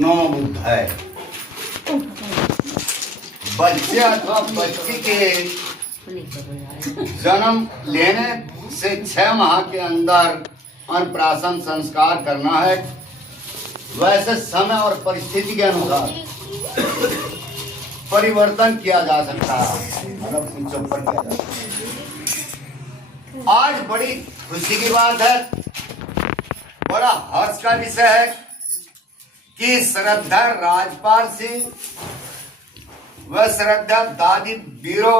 नौ बुद्ध है। बच्चे अथवा बच्ची के जन्म लेने से 6 माह के अंदर अन्नप्राशन संस्कार करना है। वैसे समय और परिस्थिति के अनुसार परिवर्तन किया जा सकता है, मतलब कुछ ऊपर किया जा सकता है। आज बड़ी खुशी की बात है, बड़ा हर्ष का विषय है कि श्रद्धा राजपाल सिंह व श्रद्धा दादी बीरो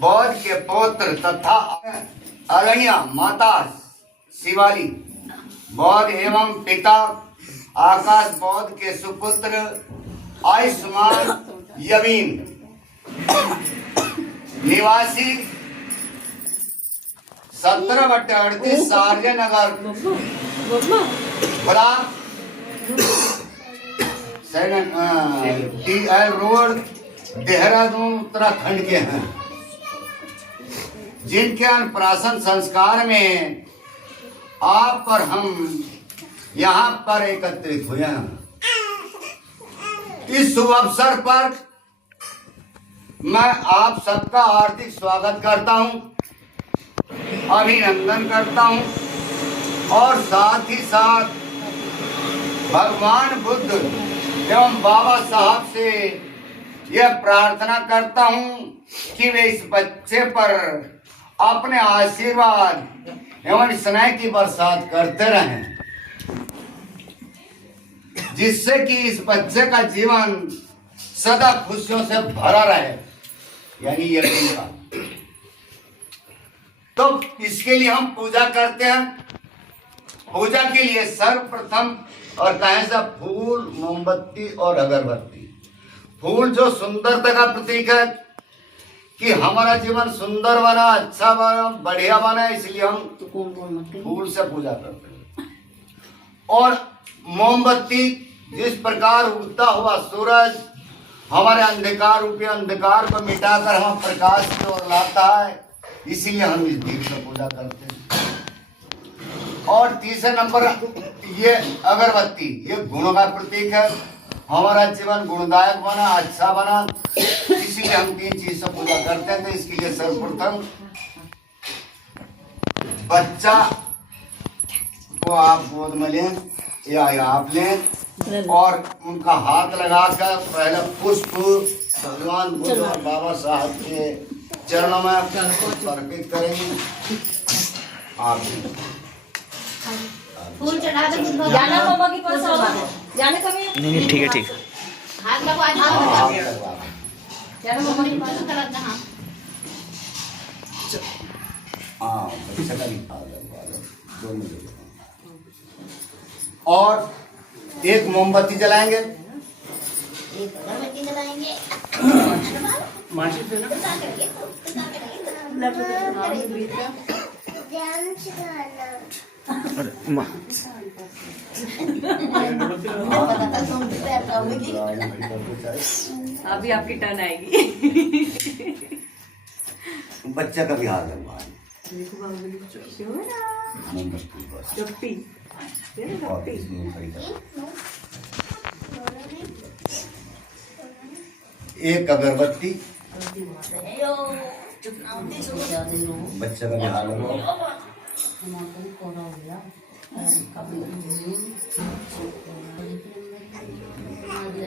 बौद्ध के पुत्र तथा अरण्या माता शिवाली बौद्ध एवं पिता आकाश बौद्ध के सुपुत्र आयुष्मान यमीन निवासी 17/38 Sarya Nagar block TL road Dehradun Uttarakhand के हैं, जिनके अन्नप्राशन संस्कार में आप पर हम यहाँ पर एकत्रित हुए हैं। इस शुभ अवसर पर मैं आप सबका हार्दिक स्वागत करता हूँ, अभिनंदन करता हूँ और साथ ही साथ भगवान बुद्ध एवं बाबा साहब से यह प्रार्थना करता हूँ कि वे इस बच्चे पर अपने आशीर्वाद एवं स्नेह की बरसात करते रहें, जिससे कि इस बच्चे का जीवन सदा खुशियों से भरा रहे, यानी यकीन का। तो इसके लिए हम पूजा करते हैं। पूजा के लिए सर्वप्रथम और कहें सब फूल, मोमबत्ती और अगरबत्ती। फूल जो सुंदरता का प्रतीक है कि हमारा जीवन सुंदर बना, अच्छा बना, बढ़िया बना, इसलिए हम फूल से पूजा करते हैं। और मोमबत्ती जिस प्रकार उगता हुआ सूरज हमारे अंधकार रूपी अंधकार को मिटाकर हम प्रकाश की ओर लाता है, इसीलिए हम इस दीप से पूजा करते हैं। और तीसरे नंबर ये अगरबत्ती, ये गुणों का प्रतीक है। हमारा जीवन गुणदायक बना, अच्छा बना, इसीलिए हम 3 चीज से पूजा करते हैं। तो इसके लिए सर्वप्रथम बच्चा को आप गोद में लें या आप लें और उनका हाथ लगाकर पहले पुष्प भगवान बुद्ध और बाबा साहब के चरणों में अर्पित करेंगे। आप फूल चढ़ा दो, जाना पापा के पास जाने कभी नहीं ठीक है, ठीक हाथ लगवा दो, जाना पापा के पास चला जा। हाँ, बच्चा का भी हाथ लगवा दो, दोनों जगह। और एक मोमबत्ती जलाएंगे, एक अगरबत्ती जलाएंगे। माचिस देना। ध्यान से गाना। अरे माँ अभी आपकी टर्न आएगी। बच्चा का भी हाथ लगवा चुप्पी एक अगरबत्ती, बच्चा का भी हाथ लगवा।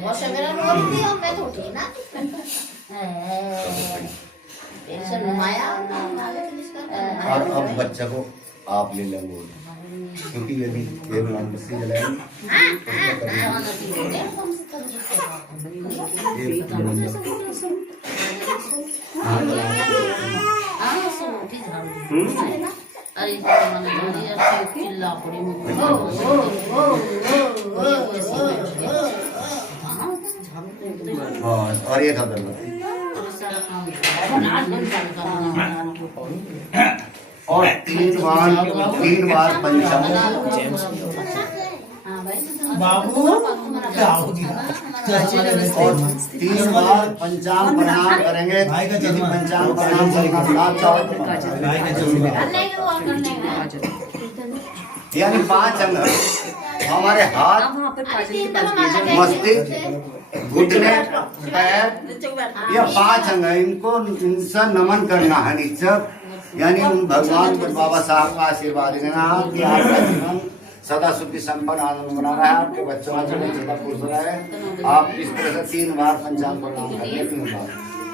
और सवेरा रोज भी हम मैं तो उठी ना, टेंशन घुमाया। और अब बच्चा को आप ले लेंगे, क्योंकि यदि ये मोमबत्ती जलाएंगे अरे चिल्ला पड़ी और एक अगरबत्ती और 3 बार पंचामृत बाबू क्या हो गया? और 3 बार पंचांग प्रणाम करेंगे। यदि पंचांग प्रणाम करना चाहो तो यानी 5 अंग हमारे हाथ, आप वहाँ पर काजल के पास भेजो। मस्तिष्क, घुटने, पैर, ये 5 अंग है, इनको इनसे नमन करना है निश्चय। यानी उन भगवान को बाबा साहब का आशीर्वाद लेना कि आपका जीवन सदा सुखी संपन्न आनंद बना रहा है, आपके बच्चों का जीवन सदा खुश रहे। आप इस तरह से 3 बार पंचांग प्रणाम करिए। 3 बार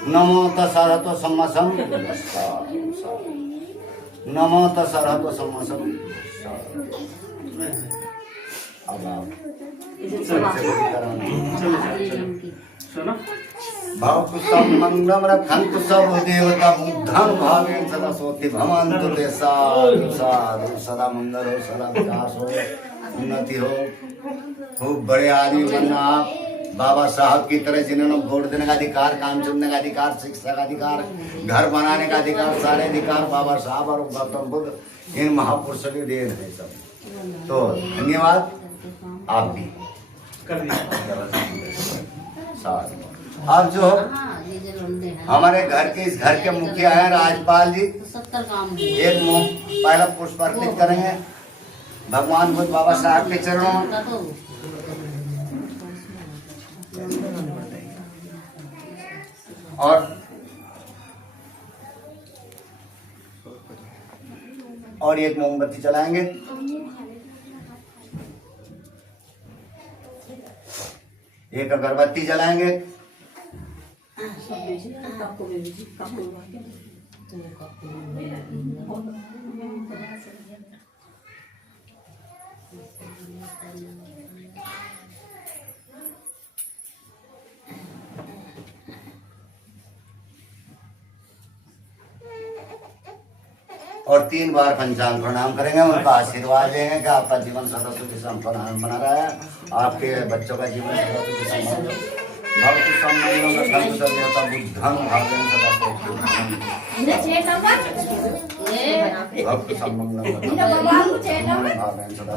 नमो तस् अरहतो सम्मा सम्बुद्धस्सा, नमो तस् अरहतो सम्मा सम्बुद्धस्सा। अब आप सुनो भवकुशं मंगलम रक्षन्तु सब देवता बुद्धं भावेन सदा सोति भवन्तु ते साधु साधु। सदा मंगल हो, सदा विकास हो, उन्नति हो, खूब बड़े आदमी बनना आप बाबा साहब की तरह, जिन्होंने वोट देने का अधिकार, काम चुनने का अधिकार, शिक्षा का अधिकार, घर बनाने का अधिकार, सारे अधिकार बाबा साहब और गौतम बुद्ध इन महापुरुषों के देन है सब। तो धन्यवाद। आप भी कर दिया। साथ अब जो हमारे घर के इस घर के मुखिया हैं राजपाल जी, 70 काम एक पहला पुष्प अर्पित करेंगे भगवान बुद्ध बाबा साहब के चरणों में। और एक मोमबत्ती जलाएंगे। एक अगरबत्ती जलाएंगे। और 3 बार पंचांग प्रणाम करेंगे, उनका आशीर्वाद लेंगे कि आपका जीवन सदा सुखी संपन्न बना रहा है, आपके बच्चों का जीवन सदा सुखी संपन्न भक्ति सम्मान रखंतु सब देवता बुद्धं भावेन सदा सुखी भक्ति सम्मान भावेन सदा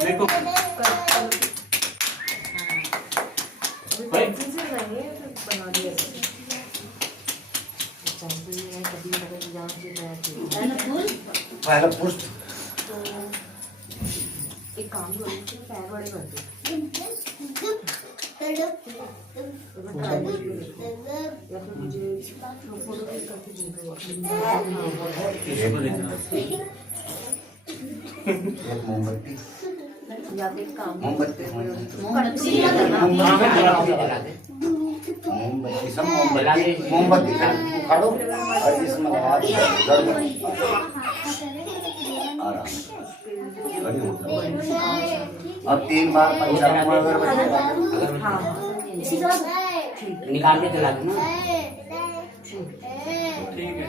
देखो पहला पुष्प एक काम करो, पैर बड़े कर दो। एक मोमबत्ती या फिर काम मोमबत्ती मोमबत्ती सब मोमबत्ती खड़ो और इसमें लगा दो आराम से। अब 3 बार पंचांग निकाल के चला दो ना। ठीक है।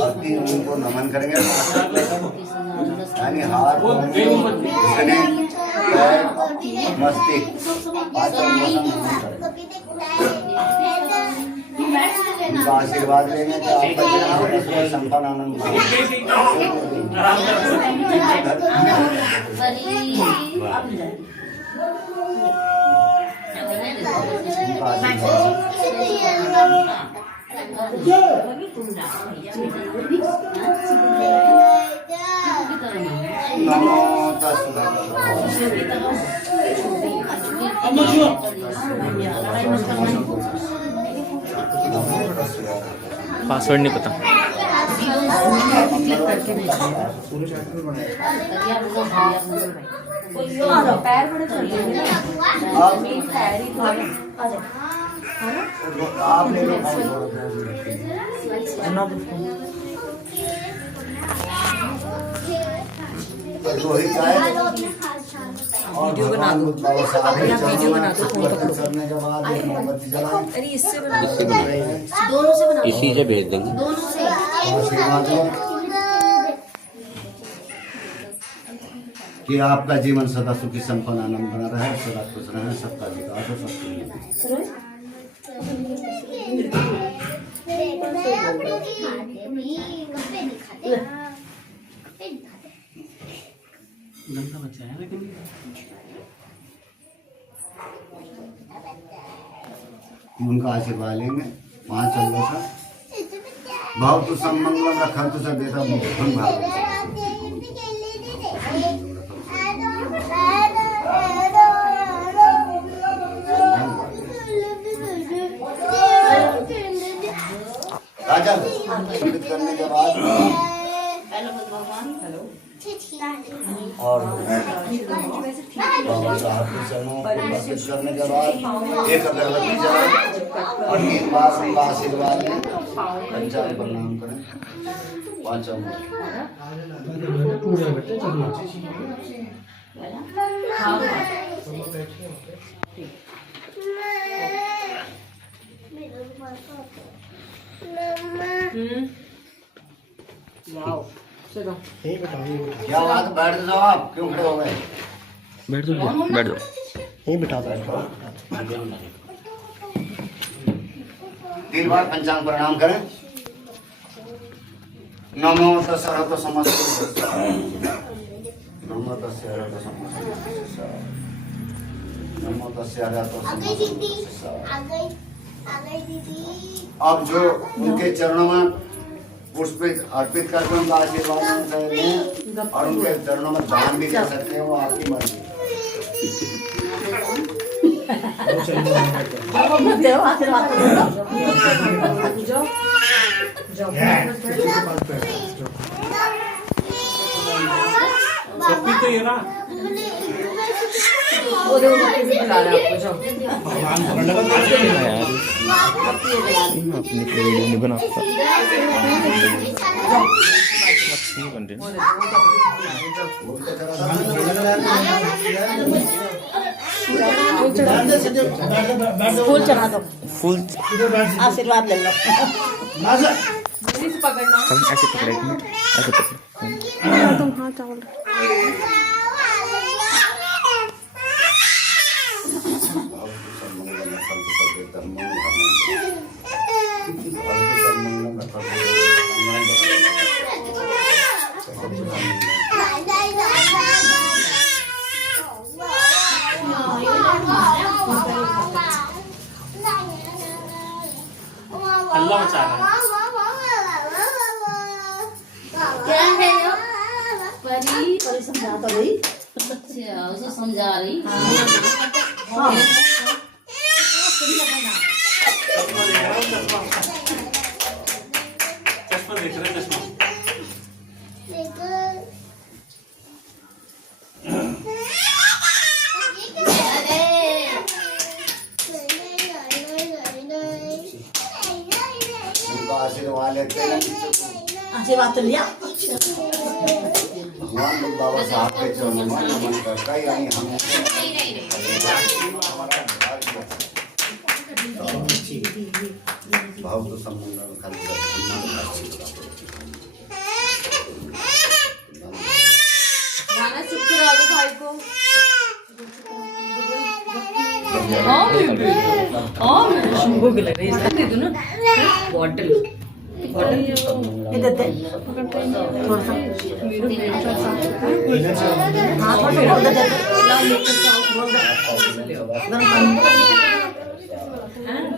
और 3 उनको नमन करेंगे, यानी हाथ घुटने पैर मस्तिष्क उनका आशीर्वाद लेंगे कि आपका जीवन संपन्न आनंद नमो तस्मै पासवर्ड नहीं पता। पैर बड़े कर देंगे पैर ही आप ले लो। रोहित आए और वीडियो बना दो। बाबा साहब के वीडियो बना दो, फोन पकड़ो। करने के बाद एक मोमबत्ती जलाएं। अरे इससे बना दो। दोनों से बना इसी से भेज देंगे। दोनों से आशीर्वाद लो कि आपका जीवन सदा सुखी संपन्न आनंद बना रहे, सदा खुश रहे, सबका विकास हो, सबकी गंदा बच्चा है लेकिन उनका आशीर्वाद लेंगे। 5 अंगूठा भाव तो सम्मंगलम रखा तो सब बेटा मुखन भाव राजा पंडित करने के बाद और बाबा साहब के चरणों को अर्पित करने के बाद एक अगरबत्ती जलाएं और 3 बार उनका आशीर्वाद लें, पंचांग प्रणाम करें। 5 क्या बात, बैठ जाओ आप, क्यों खड़े हो गए? बैठ जाओ बैठ जाओ। यहीं बिठा दो। 3 बार पंचांग प्रणाम करें। नमो तस्सै रतो समस्तस्य नमो तस्सै रतो समस्तस्य नमो तस्सै रतो समस्तस्य। अब जो उनके चरणों में पुष्प अर्पित करके उनका आशीर्वाद लें और उनके चरणों में दान भी कर सकते हैं, वो आपकी मर्जी। तो ये ना अपनी वीडियो नहीं बना सकता। फूल चढ़ा दो, फुल आशीर्वाद ले लो। ऐसे पकड़े, ऐसे पकड़े। तुम हाथ चावल अल्लाह बचा रहा है। क्या है यो? परी परी समझा तो भाई। अच्छा उसको समझा रही। हाँ चश्मा देख रहे हैं, चश्मा उनका आशीर्वाद लेते हैं। आशीर्वाद तो लिया। भगवान बाबा साहब के चरणों में नमन करता ही यानी हम भाव तो सम्मान खाली गाना चुप करा दो भाई को। भूख लग रही है, दे दो ना बॉटल बॉटल। ये देते थोड़ा सा। हाँ थोड़ा सा बोल देते।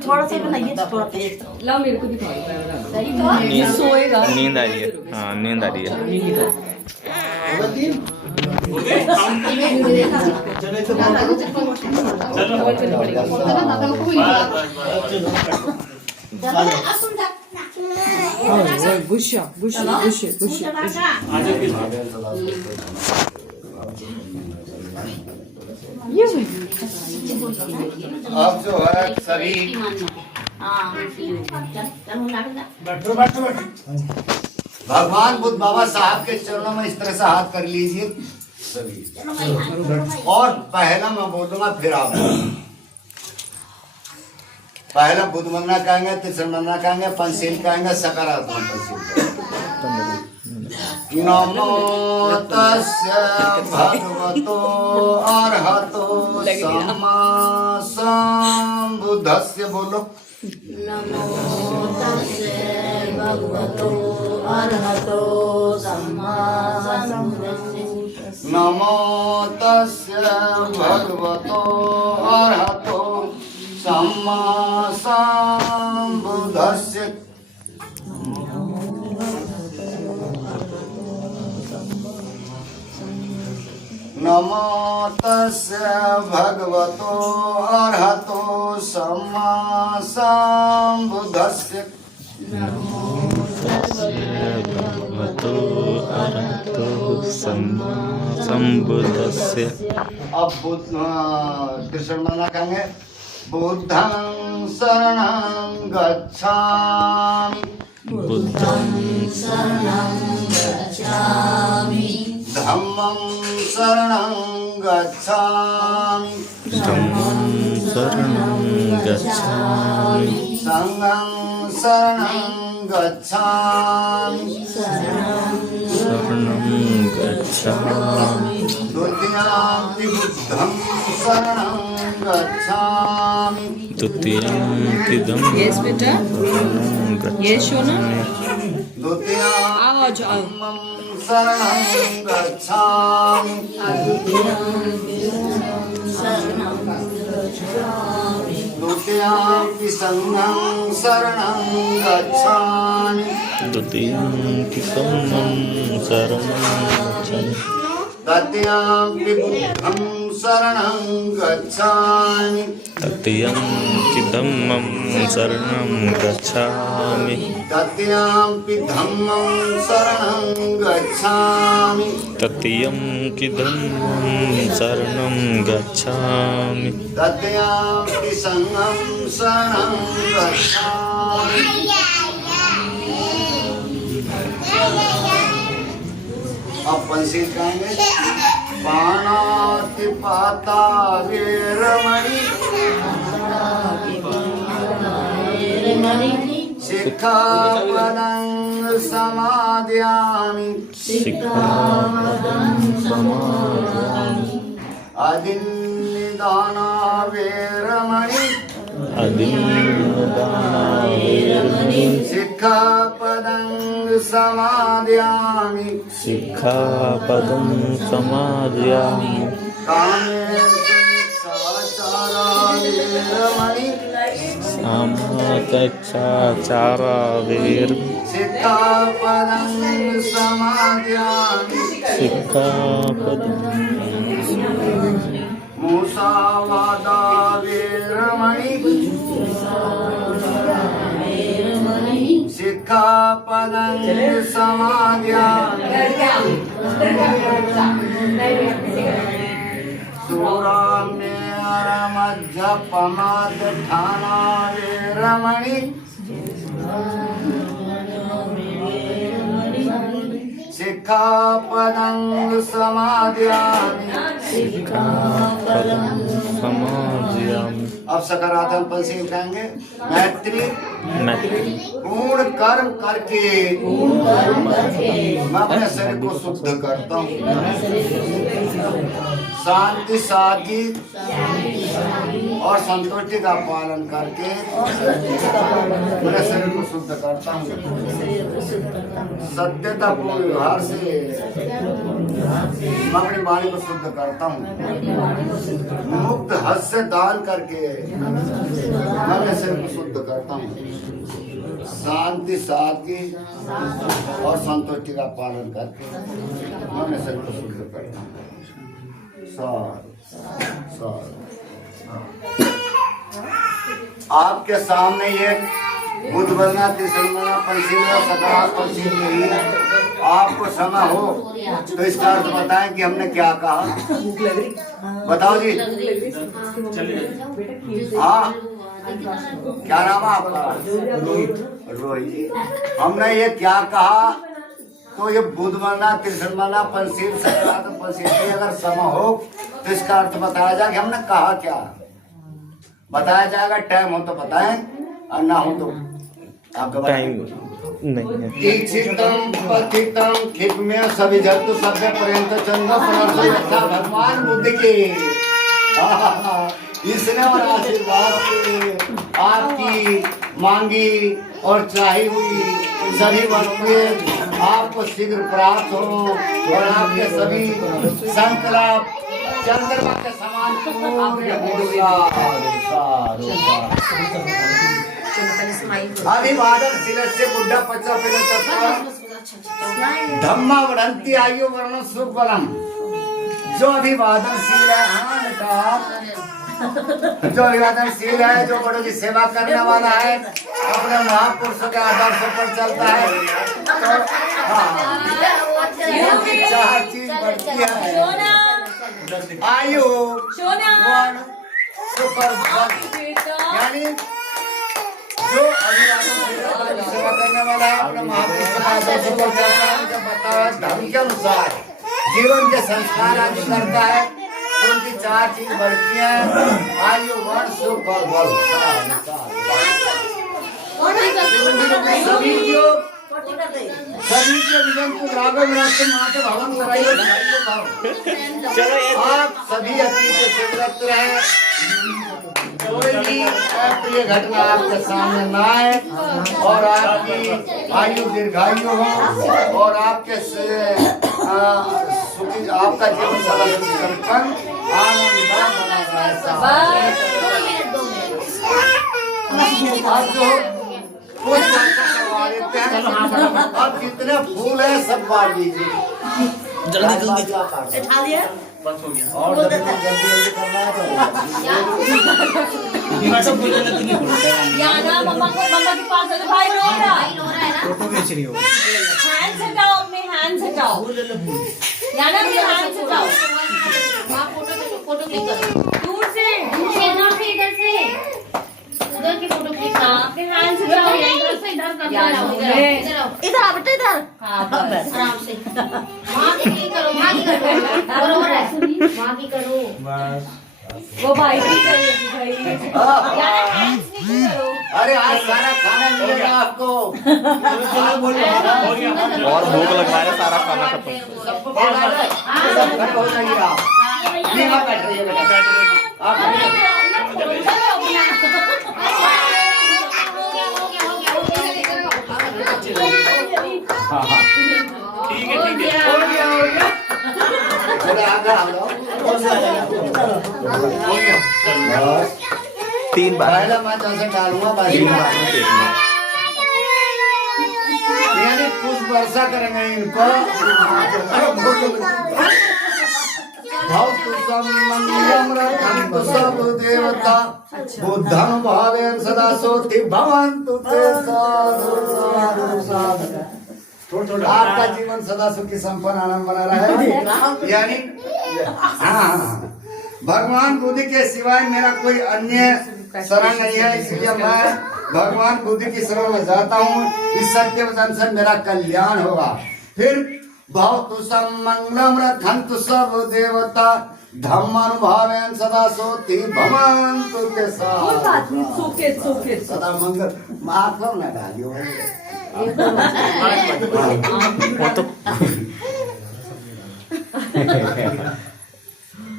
थोड़ा सा बनाइए, थोड़ा सा। लाओ मेरे को दिखाओ। सोएगा। नींद आ रही है। हाँ नींद आ रही है। अब जो है सभी भगवान बुद्ध बाबा साहब के चरणों में इस तरह से हाथ कर लीजिए सभी। और पहला मैं बोलूंगा, फिर आप पहला बुद्ध वंदना कहेंगे, तीसरा वंदना कहेंगे, पंचशील कहेंगे, सकारात्मक पंचशील। नमो तस्य भगवतो अरहतो सम्मा संबुद्धस्य। बोलो नमो तस्से भगवतो अरहतो सम्मा संबुद्धस्य। नमो तस्य भगवतो अरहतो सम्मा सम्बुद्धस्य नमो तस्य भगवतो अरहतो सम्मा सम्बुद्धस्य भगवतो अरहतो सम्मा सम्बुद्धस्य। अब कृष्ण मना कहेंगे बुद्धं शरणं गच्छामि बुद्धं धम्मं शरणं गच्छामि धम्मं शरणं गच्छामि संघं शरणं गच्छामि शरणं गच्छामि द्वितीयंपि बुद्धं शरणं गच्छामि द्वितीयंपि धम्मं यस बेटा यस सोना द्वितीयं आओ जाओ शरणं गच्छामि द्वितीयंपि संघं शरणं गच्छामि द्वितीयंपि धम्मं शरणं गच्छामि तृतीयंपि बुद्धं शरणं गच्छामि तृतीयंपि धम्मं शरणं गच्छामि तृतीयंपि धम्मं शरणं गच्छामि तृतीयंपि धम्मं शरणं गच्छामि तृतीयंपि संघं शरणं गच्छामि अब पंसील कहेंगे पाणातिपाता वीरमणि शिक्षापदं समादयामि सिक्खापदं समादयामि अदिन्निदाना वीरमणि अदीनदानावेरमणि शिक्षापदं समादयामि सिक्खापदं समादयामि कामेशमिच्छाचारा वीरमणि सामतच्छाचारावेर शिक्षापदं समादयामि सिक्खापदं मुसावादा वीरमणि शिक्षापदं समादयामि सुराम्यरमध्यपमादठाना वीरमणि शिक्षापदं समादयामि सिक्खापदं समादयामि। अब सकारात्मक पद से कहेंगे मैत्री मैत्री पूर्ण कर्म करके मैं अपने शरीर को शुद्ध करता हूँ शांति सादगी और संतुष्टि का पालन करके मेरे शरीर को शुद्ध करता हूँ सत्यता पूर्ण व्यवहार से मैं अपनी वाणी को शुद्ध करता हूँ मुक्त हद से दान करके मैं अपने शरीर को शुद्ध करता हूँ शांति सादगी और संतुष्टि का पालन करके मैं अपने शरीर को शुद्ध करता हूँ आपके सामने ये बुध बना त्रिशंगना पंचील और सकारात पंचील यही आपको समय हो तो इसका अर्थ बताएं कि हमने क्या कहा बताओ जी हाँ क्या नाम है आपका रोहित हमने ये क्या कहा तो ये बुध बना त्रिशंगना बना पंचील सकारात पंचील अगर समय हो तो इसका अर्थ बताया जाए कि हमने कहा क्या बताया जाएगा टाइम हो तो बताएं और ना हो तो आपका टाइम नहीं है। इच्छितम पतितम खिग्म्य सभी जन्तु सभ्य पर्यंत चंद्र पुनर्सो यथा भगवान बुद्ध के इसने और आशीर्वाद से आपकी मांगी और चाही हुई सभी वस्तुएं आपको शीघ्र प्राप्त हो और आपके सभी संकल्प चंद्रमा के समान पूर्ण हो। साधु, साधु। अभिवादन शील से बुढ़ा पच्चा धम्मा बढ़ंती आयु वर्ण सुख बलम। जो अभिवादनशील है, हाँ बेटा, जो अभिवादनशील है, जो बड़ों की सेवा करने वाला है, अपने महापुरुषों के आदर्श पर चलता है, तो चार चीज बढ़ती है, आयु, वर्ण, सुख और बल। यानी जो अभिवादनशील सेवा करने वाला है, अपने महापुरुषों के आदर्श पर चलता है, उनका बताया धर्म के अनुसार जीवन के संस्कार आदि करता है, तो उनकी चार चीज बढ़ती है, आयु, वर्ण, सुख और बल। सभी के जीवन को राघव राष्ट्र माते भवन कराइए। आप सभी अतीत से व्रत रहे, कोई भी अप्रिय घटना आपके सामने न आए और आपकी आयु दीर्घायु हो और आपके सुखी आपका जीवन सदा संपन्न आनंददायक बना रहे। आज जो कुछ करवा लेते हैं, अब जितने फूल है सब बांट दीजिए। जल्दी और जल्दी करना याना मम्मा के पास है, भाई रो रहा है ना, फोटो खींच रही हो। हैंड्स हटाओ, अपने हैंड्स हटाओ, याना अपने हैंड्स हटाओ। आप फोटो क्लिक करो, दूर से ना, से इधर से उधर की फोटो क्लिक करो, अपने हैंड्स हटाओ, इधर से इधर कर दो, इधर आओ बेटा, इधर। हाँ बस आराम से वहाँ की क्लिक करो, वहाँ की करो, बरोबर है, वहाँ की करो बस। वो भाई भी करेगी भाई, यार हैंड्स नहीं करो। अरे आज सारा खाना मिलेगा आपको। और भूख लग रहा है, सारा खाना खत्म। सबको खिला दे, सब खड़े हो जाइए आप। नहीं आप बैठ रहिए बेटा, बैठ रहिए आप। ठीक है। थोड़ा आगे आ जाओ। हो गया। 3 बार पहला मैं जैसे डालूंगा बाजी यानी पुष्प वर्षा करेंगे इनको। सब देवता बुद्धं भावेन सदा सोति भवन्तु ते साधु साधु साधु। आपका जीवन सदा सुखी संपन्न आनंद बना रहा है। यानी हाँ, भगवान बुद्ध के सिवाय मेरा कोई अन्य शरण नहीं है, इसलिए मैं भगवान बुद्ध की शरण में जाता हूँ। इस सत्य वचन से मेरा कल्याण होगा। फिर भवतु समंगलम रखन्तु सब देवता धम्मानुभावेन सदा सोति भवन्तु ते साधु। सदा मंगल महात्मा न डालियो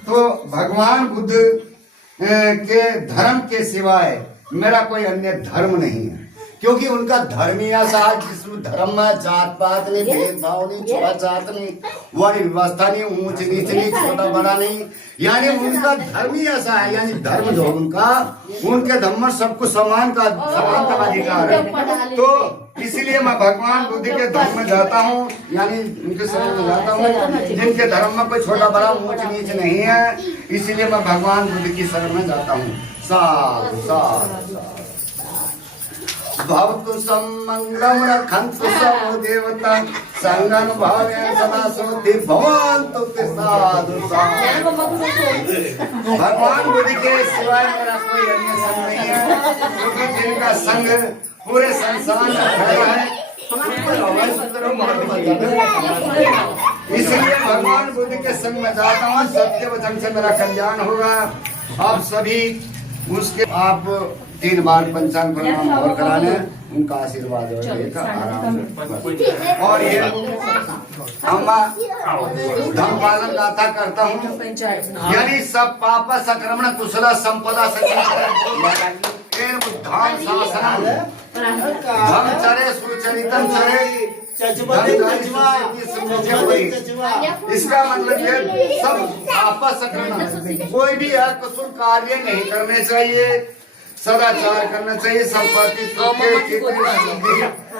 तो भगवान बुद्ध के धर्म के सिवाय मेरा कोई अन्य धर्म नहीं है, क्योंकि उनका धर्म ही ऐसा है जिसमें धर्म में जात पात नहीं, भेदभाव नहीं, छुआछूत नहीं, वर्ण व्यवस्था नहीं, ऊंच नीच नहीं, छोटा बड़ा नहीं। यानी उनका धर्म ही ऐसा है, यानी धर्म जो उनका, उनके धर्म में सबको समान का अधिकार है। तो इसलिए मैं भगवान बुद्ध के धर्म में जाता हूँ, यानी उनके शरण में जाता हूँ जिनके धर्म में कोई छोटा बड़ा ऊंच नीच नहीं है। इसलिए मैं भगवान बुद्ध की शरण में जाता हूँ। साधु साधु भवतु समंगलम रखन्तु सब देवता संगानुभावेन सदा सोति भवन्तु ते साधु साधु। भगवान बुद्ध के सिवाय मेरा कोई अन्य संग नहीं है, क्योंकि जिनका संग पूरे संसार में फैला है। इसलिए भगवान बुद्ध के संग में जाता हूँ, सत्य वचन से मेरा कल्याण होगा। आप सभी उसके आप 3 बार पंचांग प्रणाम और कराने, उनका आशीर्वाद होगा आराम से। और ये अम्मा धर्म पालन गाथा करता हूँ, यानी सब पाप संक्रमण कुशल संपदा सचिव बुद्धान शासनम धर्मचर्य सुचरितम चरे इसका मतलब ये सब आपस करना, कोई भी अकुशल कार्य नहीं करने चाहिए, सदाचार करना चाहिए, संपत्ति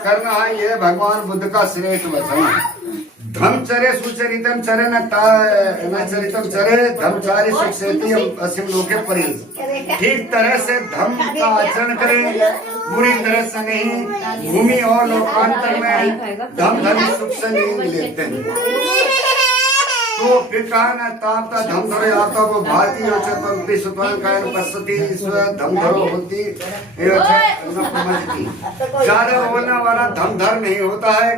करना है। ये भगवान बुद्ध का श्रेष्ठ वचन है। धर्मचर्य सुचरितम चरे न चरितम चरे धर्मचारी सुचेति असीम लोके परि। ठीक तरह से धर्म का आचरण करें, बुरी तरह से नहीं। भूमि और लोकांतर में धर्म सुख से नहीं लेते हैं। तो फिर कहा ना ताप धम धरो आता वो भारतीय पंक्ति सुतवान कायन पश्यति धम धरो होती ज्यादा होने वाला धम धर नहीं होता है।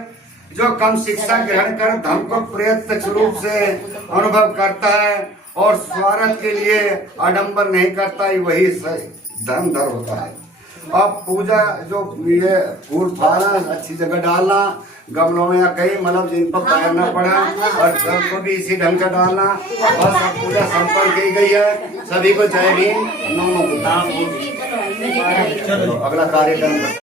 जो कम शिक्षा ग्रहण कर धर्म को प्रत्यक्ष रूप से अनुभव करता है और स्वार्थ के लिए आडंबर नहीं करता, वही धर्मधर होता है। अब पूजा जो ये फूल फाना अच्छी जगह डालना, गमलों में या कहीं मतलब जिन पर पैरना पड़ा और घर को भी इसी ढंग से डालना। और सब पूजा संपन्न की गई है। सभी को जय भीम, नमो बुद्धाय। अगला कार्यक्रम